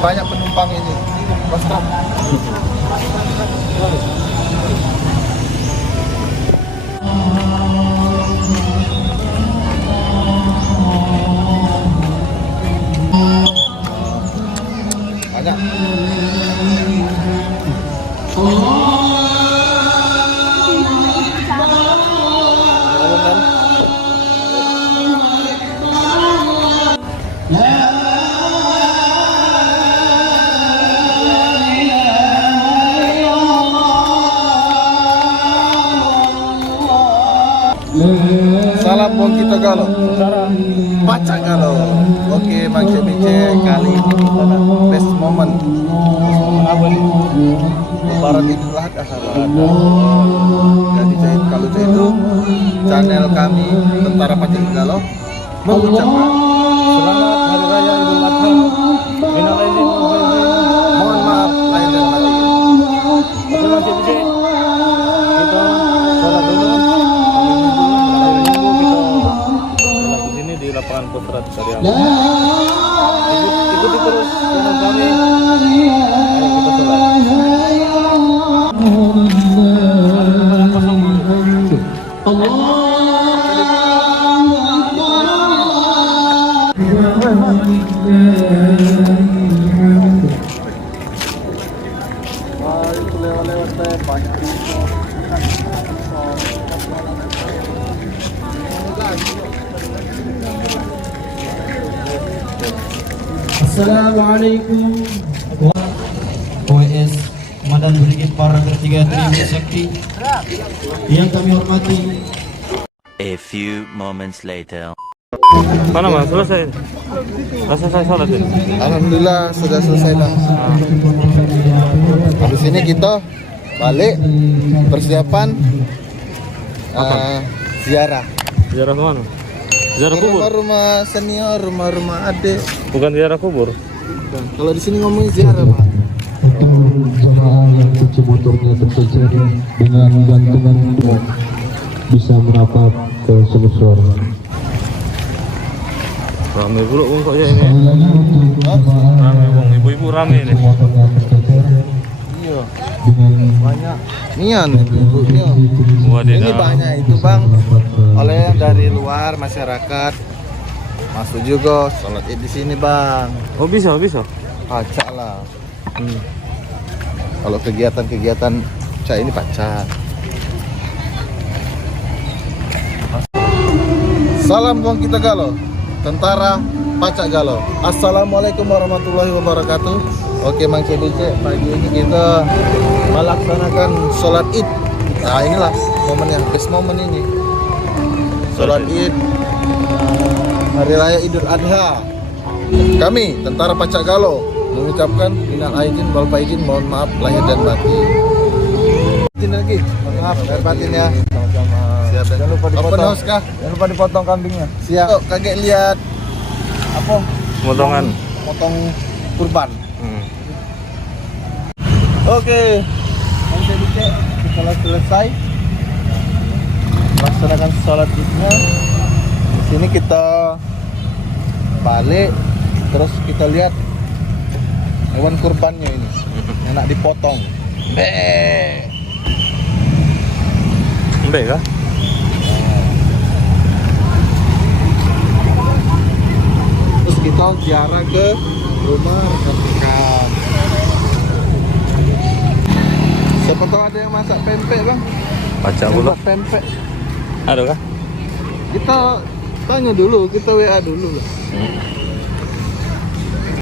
banyak penumpang ini. Bus truk. Banyak. Salam buang kita galau, baca galau. Oke, Bang Cebice, kali ini kita nak best moment. Apa nih? Lebaran Idul Adha. Jadi kalau saya itu channel kami Tentara Pacak Galau mengucapkan selamat Hari Raya Idul Adha. Minal aidin wal faizin. Mohon maaf lahir dan batin. Oke, Bang Cebice, kita sholat dulu. Lapangan Putra Tarian. Ikuti terus channel kami. Ayo kita Assalamualaikum. OS Komandan Brigade Paragraf 3 Trimit Sakti yang kami hormati. A few moments later. Mana mas? Selesai sholat ya? Alhamdulillah sudah selesai Bang. Habis ini kita balik persiapan ziarah. Ziarah kemana? Ziarah kubur? Rumah-rumah senior, rumah-rumah adik. Bukan ziarah kubur? Kalau di sini ngomongin ziarah Pak. Jemaah yang kunci motornya tercecer dengan gantungan bisa merapat ke sebesar. Rame pula kok ya ini. Rame bang, ibu-ibu rame ini. Motornya tercecer. Iya. Dengan Banyak. Nian ibu-ibunya. Wadidaw. Ini banyak itu Bang. Oleh yang dari luar masyarakat masuk juga sholat Id di sini Bang. Oh bisa. Pacak lah. Kalau kegiatan-kegiatan cak ini pacak. Salam buang kita galau, Tentara Pacak Galau. Assalamualaikum warahmatullahi wabarakatuh. Oke Mang Cebice, pagi ini kita melaksanakan sholat Id. Nah inilah momennya, best moment ini. Sholat Id Hari Raya Idul Adha. Kami Tentara Pacak Galau mengucapkan minal aidin wal faizin, mohon maaf lahir dan batin. Izin lagi, mohon maaf lahir batin ya. Sama-sama. Siap. Jangan lupa dipotong. Open house kah? Jangan lupa dipotong kambingnya. Siap. Oh, kaget lihat apa? Potongan. Potong kurban. Oke. Yang Cebice setelah selesai melaksanakan sholat Idnya, di sini kita balik, terus kita lihat hewan kurbannya ini enak dipotong. Mbak kah? Terus kita ziarah ke rumah rekan-rekan. Siapa tahu ada yang masak pempek Bang? Pacak pula. Buat pempek. Ada kah? Kita tanya dulu, kita WA dulu.